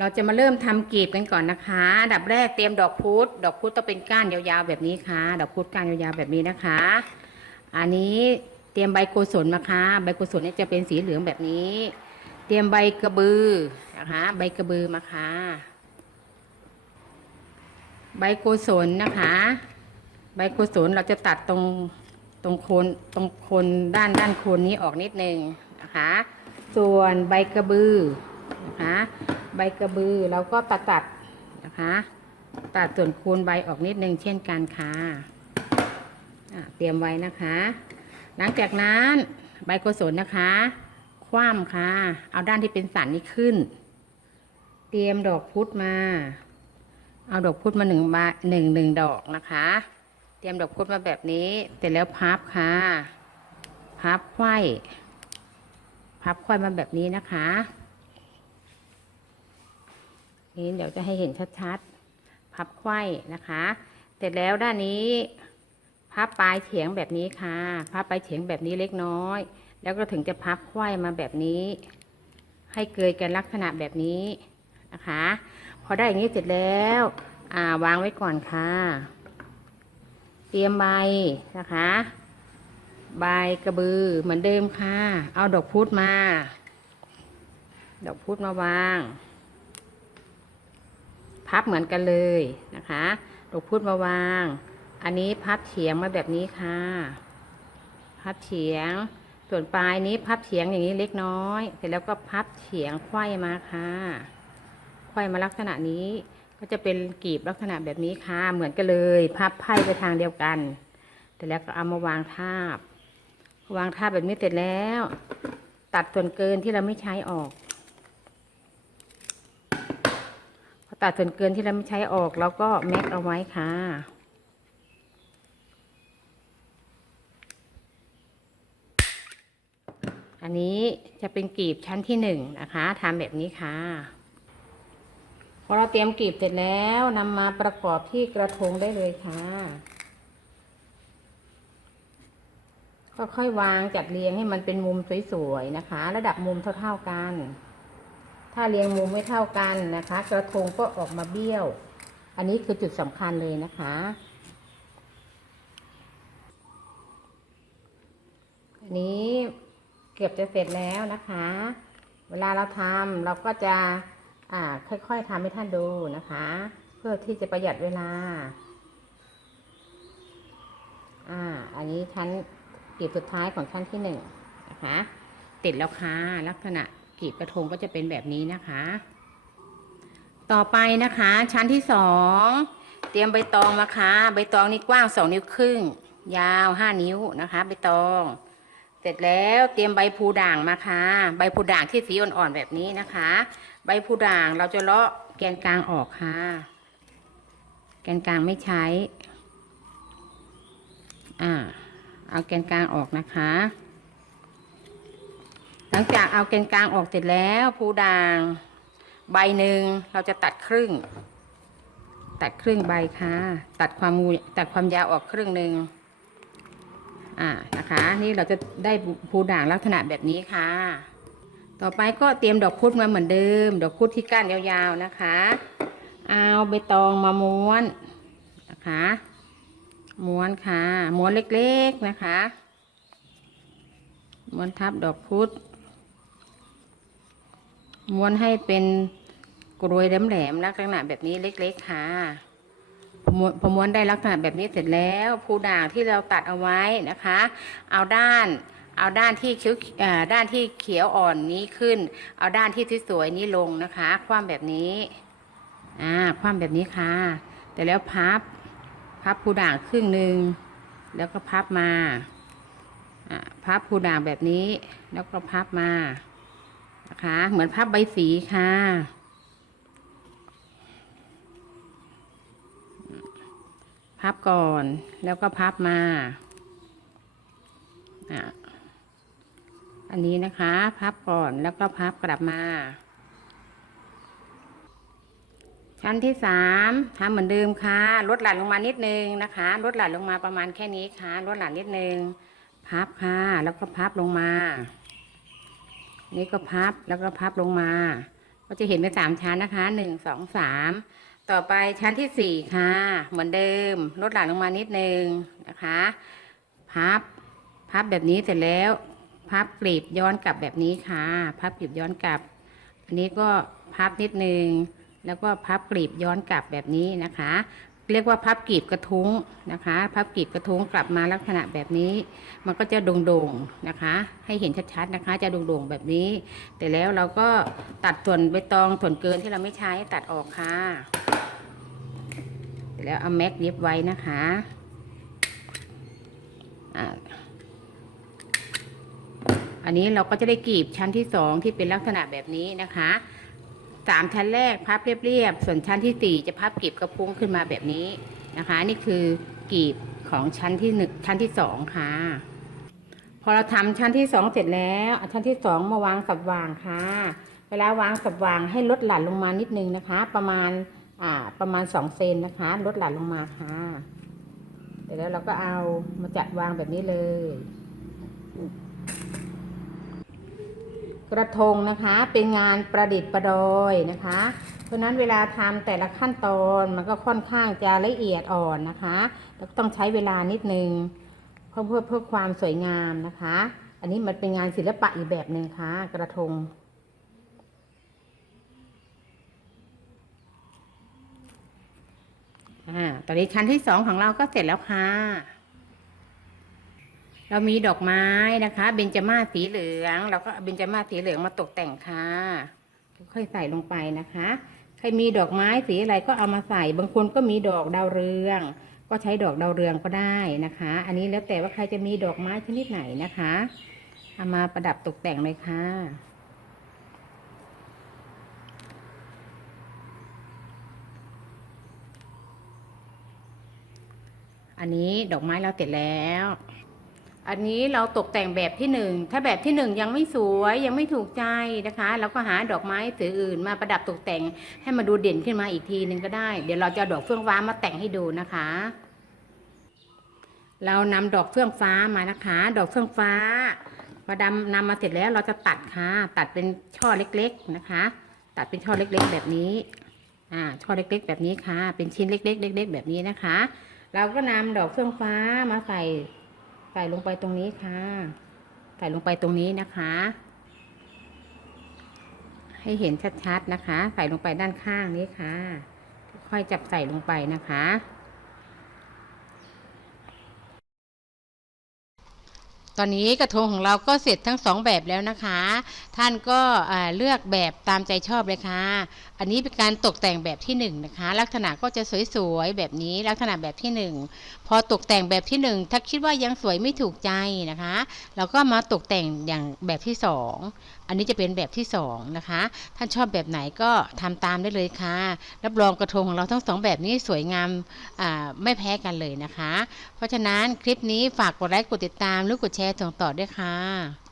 เราจะมาเริ่มทำกลีบกันก่อนนะคะอันดับแรกเตรียมดอกพุธดอกพุธต้องเป็นก้านยาวๆแบบนี้ค่ะ ดอกพุธก้านยาวๆแบบนี้นะคะ อันนี้เตรียมใบโกศลมาค่ะใบโกศลเนี่ยจะเป็นสีเหลืองแบบนี้ เตรียมใบกระบือนะคะ ใบกระบือมาค่ะ ใบโกศลนะคะ ใบโกศลเราจะตัดตรงตรงโคนตรงโคนด้านด้านโคนนี้ออกนิดนึงนะคะ ส่วนใบกระบือ นะคะ ใบกระบือเราก็ตัดตัดนะคะ ตัดส่วนโคนใบออกนิดนึงเช่นกันค่ะะเตรียมไว้นะคะ หลังจากนั้นใบโกศลนะคะ คว่ำค่ะ เอาด้านที่เป็นสันนี้ขึ้น เตรียมดอกพุธมา เอาดอกพุธมาหนึ่งใบหนึ่งหนึ่งดอกนะคะ เตรียมดอกพุธมาแบบนี้เสร็จแล้วพับค่ะ พับไขว้พับไขว้มาแบบนี้นะคะ นี่เดี๋ยวจะให้เห็นชัดๆ พับไขว้นะคะ เสร็จแล้วด้านนี้ พับปลายเฉียงแบบนี้ค่ะ พับปลายเฉียงแบบนี้เล็กน้อย แล้วก็ถึงจะพับไขว้มาแบบนี้ ให้เกยกันลักษณะแบบนี้นะคะ พอได้อย่างนี้เสร็จแล้วอ่าวางไว้ก่อนค่ะ เตรียมใบนะคะ ใบกระบือเหมือนเดิมค่ะ เอาดอกพุธมา ดอกพุธมาวาง พับเหมือนกันเลยนะคะดอกพุธมาวาง อันนี้พับเฉียงมาแบบนี้ค่ะ พับเฉียง ส่วนปลายนี้พับเฉียงอย่างนี้เล็กน้อย เสร็จแล้วก็พับเฉียงไขว้มาค่ะไขว้มาลักษณะนี้ก็จะเป็นกลีบลักษณะแบบนี้ค่ะ เหมือนกันเลย พับไพ่ไปทางเดียวกันเสร็จแล้วก็เอามาวางทาบ วางทาบแบบนี้เสร็จแล้ว ตัดส่วนเกินที่เราไม่ใช้ออก พอ ตัดส่วนเกินที่เราไม่ใช้ออกเราก็แม็กเอาไว้ค่ะ อันนี้จะเป็นกลีบชั้นที่หนึ่งนะคะทำแบบนี้ค่ะ พอเราเตรียมกลีบเสร็จแล้วนำมาประกอบที่กระทงได้เลยค่ะก็ค่อยวางจัดเรียงให้มันเป็นมุมสวยๆนะคะ ระดับมุมเท่าๆกัน ถ้าเรียงมุมไม่เท่ากันนะคะ กระทงก็ออกมาเบี้ยว อันนี้คือจุดสำคัญเลยนะคะอันนี้เกือบจะเสร็จแล้วนะคะ เวลาเราทำเราก็จะอ่าค่อยๆทำให้ท่านดูนะคะ เพื่อที่จะประหยัดเวลาอ่าอันนี้ชั้นกลีบสุดท้ายของชั้นที่หนึ่งนะคะ ติดแล้วค่ะลักษณะ กลีบกระทงก็จะเป็นแบบนี้นะคะ ต่อไปนะคะ ชั้นที่สองเตรียมใบตองมาค่ะใบตองนี่กว้างสองนิ้วครึ่ง ยาวห้านิ้วนะคะใบตอง เสร็จแล้วเตรียมใบพลูด่างมาค่ะใบพลูด่างที่สีอ่อนๆแบบนี้นะคะ ใบพลูด่างเราจะเลาะแกนกลางออกค่ะ แกนกลางไม่ใช้ อ่า เอาแกนกลางออกนะคะ ลังจากเอาแกนกลางออกเสร็จแล้วพลูด่าง ใบหนึ่งเราจะตัดครึ่ง ตัดครึ่งใบค่ะ ตัดความงูตัดความยาวออกครึ่งหนึ่งอ่านะคะ นี่เราจะได้ภูด่างลักษณะแบบนี้ค่ะ ต่อไปก็เตรียมดอกพุธมาเหมือนเดิม ดอกพุธที่ก้านยาวๆนะคะ เอาใบตองมาม้วนนะคะ ม้วนค่ะ ม้วนเล็กๆนะคะ ม้วนทับดอกพุธ ม้วนให้เป็นกรวยแหลมๆลักษณะแบบนี้เล็ก ๆ ค่ะพอม้วนพอม้วนได้ลักษณะแบบนี้เสร็จแล้วภูด่างที่เราตัดเอาไว้นะคะ เอาด้านเอาด้านที่เขียวอ่อด้านที่เขียวอ่อนนี้ขึ้น เอาด้านที่สวยๆนี้ลงนะคะ คว่ำแบบนี้อ่าคว่ำแบบนี้ค่ะ แต่แล้วพับ พับภูด่างครึ่งหนึ่งแล้วก็พับมาพับภูด่างแบบนี้ แล้วก็พับมา นะคะ เหมือนพับใบสีค่ะ พับก่อนแล้วก็พับมาอะอันนี้นะคะ พับก่อนแล้วก็พับกลับมา ชั้นที่สามทำเหมือนเดิมค่ะ ลดหลั่นลงมานิดนึงนะคะ ลดหลั่นลงมาประมาณแค่นี้ค่ะ ลดหลั่นนิดนึง พับค่ะ แล้วก็พับลงมา นี่ก็พับแล้วก็พับลงมา ก็จะเห็นเป็นสามชั้นนะคะหนึ่งสองสามต่อไปชั้นที่สี่ค่ะ เหมือนเดิมลดหลั่นลงมานิดนึงนะคะ พับพับแบบนี้เสร็จแล้วพับกลีบย้อนกลับแบบนี้ค่ะ พับกลีบย้อนกลับ อันนี้ก็พับนิดนึง แล้วก็พับกลีบย้อนกลับแบบนี้นะคะ เรียกว่าพับกีบกระทุ้งนะคะ พับกีบกระทุ้งกลับมาลักษณะแบบนี้ มันก็จะโด่งๆนะคะ ให้เห็นชัดๆนะคะ จะโด่งๆแบบนี้ แต่แล้วเราก็ตัดส่วนใบตองส่วนเกินที่เราไม่ใช้ตัดออกค่ะแล้วเอาแม็กเย็บไว้นะคะอันนี้เราก็จะได้กรีบชั้นที่สองที่เป็นลักษณะแบบนี้นะคะ สามชั้นแรกพับเรียบๆ ส่วนชั้นที่สี่จะพับกีบกระพุ้งขึ้นมาแบบนี้นะคะ นี่คือกีบของชั้นที่หนึ่งชั้นที่สองค่ะ พอเราทำชั้นที่สองเสร็จแล้วชั้นที่สองมาวางสับวางค่ะ เวลาวางสับวางให้ลดหลั่นลงมานิดนึงนะคะ ประมาณอ่าประมาณสองเซนนะคะ ลดหลั่นลงมาค่ะเสร็จแล้วเราก็เอามาจัดวางแบบนี้เลย กระทงนะคะเป็นงานประดิษฐ์ประดอยนะคะ เพราะนั้นเวลาทำแต่ละขั้นตอนมันก็ค่อนข้างจะละเอียดอ่อนนะคะแล้วต้องใช้เวลานิดนึงเพื่อเพื่อเพื่อความสวยงามนะคะ อันนี้มันเป็นงานศิลปะอีกแบบหนึ่งค่ะ กระทงอ่าตอนนี้ชั้นที่สองของเราก็เสร็จแล้วค่ะ เรามีดอกไม้นะคะ เบญจมาศสีเหลืองเราก็เบญจมาศสีเหลืองมาตกแต่งค่ะ ค่อยใส่ลงไปนะคะ ใครมีดอกไม้สีอะไรก็เอามาใส่ บางคนก็มีดอกดาวเรือง ก็ใช้ดอกดาวเรืองก็ได้นะคะ อันนี้แล้วแต่ว่าใครจะมีดอกไม้ชนิดไหนนะคะ เอามาประดับตกแต่งเลยค่ะอันนี้ดอกไม้เราเสร็จแล้ว อันนี้เราตกแต่งแบบที่หนึ่งถ้าแบบที่หนึ่งยังไม่สวยยังไม่ถูกใจนะคะเราก็หาดอกไม้สีอื่นมาประดับตกแต่งให้มาดูเด่นขึ้นมาอีกทีหนึ่งก็ได้ เดี๋ยวเราจะดอกเฟื่องฟ้ามาแต่งให้ดูนะคะ เรานำดอกเฟื่องฟ้ามานะคะ ดอกเฟื่องฟ้าพอดำนำมาเสร็จแล้วเราจะตัดค่ะ ตัดเป็นช่อเล็กๆนะคะ ตัดเป็นช่อเล็กๆ แบบนี้อ่าช่อเล็ก ๆ แบบนี้ค่ะ เป็นชิ้นเล็ก ๆ เล็ก ๆ แบบนี้นะคะ เราก็นำดอกเฟื่องฟ้ามาใส่ ส่ลงไปตรงนี้ค่ะ ใส่ลงไปตรงนี้นะคะ ให้เห็นชัดๆนะคะ ใส่ลงไปด้านข้างนี้ค่ะ ค่อยจับใส่ลงไปนะคะ ตอนนี้กระทงของเราก็เสร็จทั้งสองแบบแล้วนะคะ ท่านก็เลือกแบบตามใจชอบเลยค่ะ อันนี้เป็นการตกแต่งแบบที่หนึ่งนะคะ ลักษณะก็จะสวยๆแบบนี้ลักษณะแบบที่หนึ่งพอตกแต่งแบบที่หนึ่งถ้าคิดว่ายังสวยไม่ถูกใจนะคะ เราก็มาตกแต่งอย่างแบบที่ส อันนี้จะเป็นแบบที่สองนะคะท่านชอบแบบไหนก็ทำตามได้เลยค่ะ รับรองกระทงของเราทั้งสองแบบนี้สวยงามาไม่แพ้กันเลยนะคะ เพราะฉะนั้นคลิปนี้ฝากกดไลค์กดติดตามหรือกดแชร์ส่งต่อด้วยค่ะ